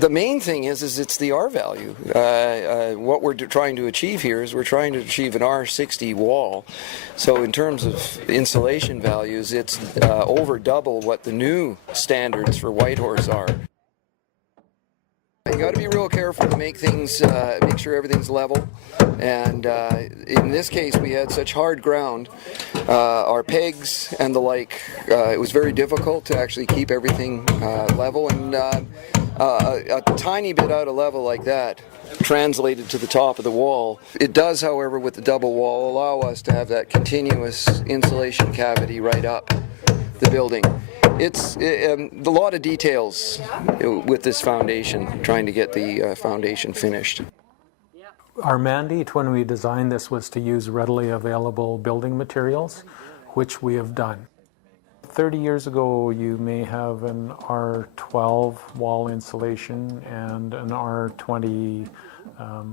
The main thing is it's the R value. What we're trying to achieve here is we're trying to achieve an R60 wall. So in terms of insulation values, it's over double what the new standards for Whitehorse are. You got to be real careful to make things, make sure everything's level. And in this case, we had such hard ground, our pegs and the like. It was very difficult to actually keep everything level. And a tiny bit out of level like that translated to the top of the wall. It does, however, with the double wall, allow us to have that continuous insulation cavity right up the building. It's a lot of details with this foundation, trying to get the foundation finished. Our mandate when we designed this was to use readily available building materials, which we have done. 30 years ago, you may have an R12 wall insulation and an R20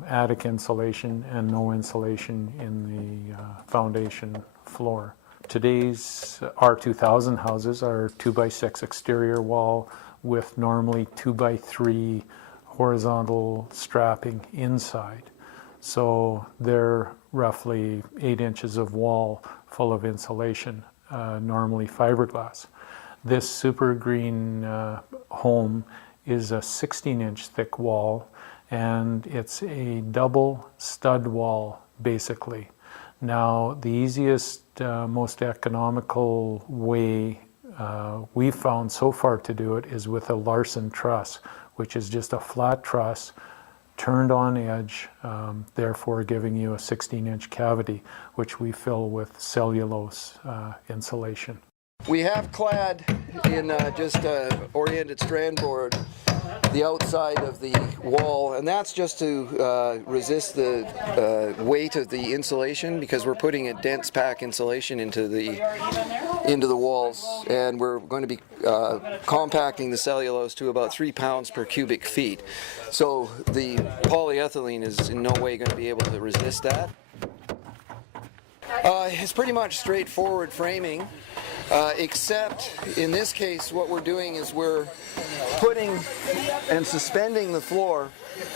attic insulation and no insulation in the foundation floor. Today's R2000 houses are 2x6 exterior wall with normally 2x3 horizontal strapping inside. So they're roughly 8 inches of wall full of insulation, normally fiberglass. This SuperGreen home is a 16-inch thick wall, and it's a double stud wall basically. Now, the easiest, most economical way we've found so far to do it is with a Larson truss, which is just a flat truss turned on edge, therefore giving you a 16-inch cavity, which we fill with cellulose insulation. We have clad in just oriented strand board the outside of the wall, and that's just to resist the weight of the insulation, because we're putting a dense pack insulation into the walls, and we're going to be compacting the cellulose to about 3 pounds per cubic feet. So the polyethylene is in no way going to be able to resist that. It's pretty much straightforward framing. Except in this case what we're doing is we're putting and suspending the floor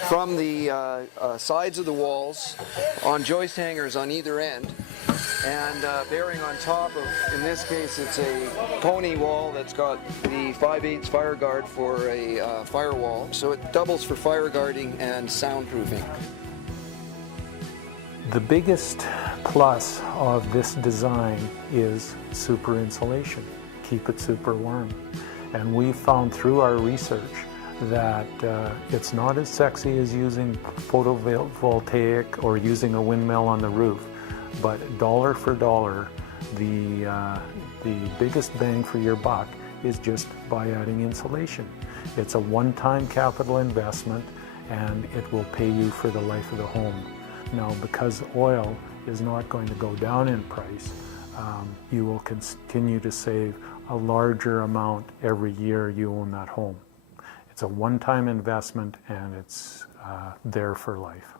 from the sides of the walls on joist hangers on either end, and bearing on top of, in this case it's a pony wall that's got the 5/8 fire guard for a firewall, so it doubles for fire guarding and soundproofing. The biggest plus of this design is super insulation. Keep it super warm. And we found through our research that it's not as sexy as using photovoltaic or using a windmill on the roof, but dollar for dollar, the biggest bang for your buck is just by adding insulation. It's a one-time capital investment, and it will pay you for the life of the home. Now, because oil is not going to go down in price, you will continue to save a larger amount every year you own that home. It's a one-time investment, and it's there for life.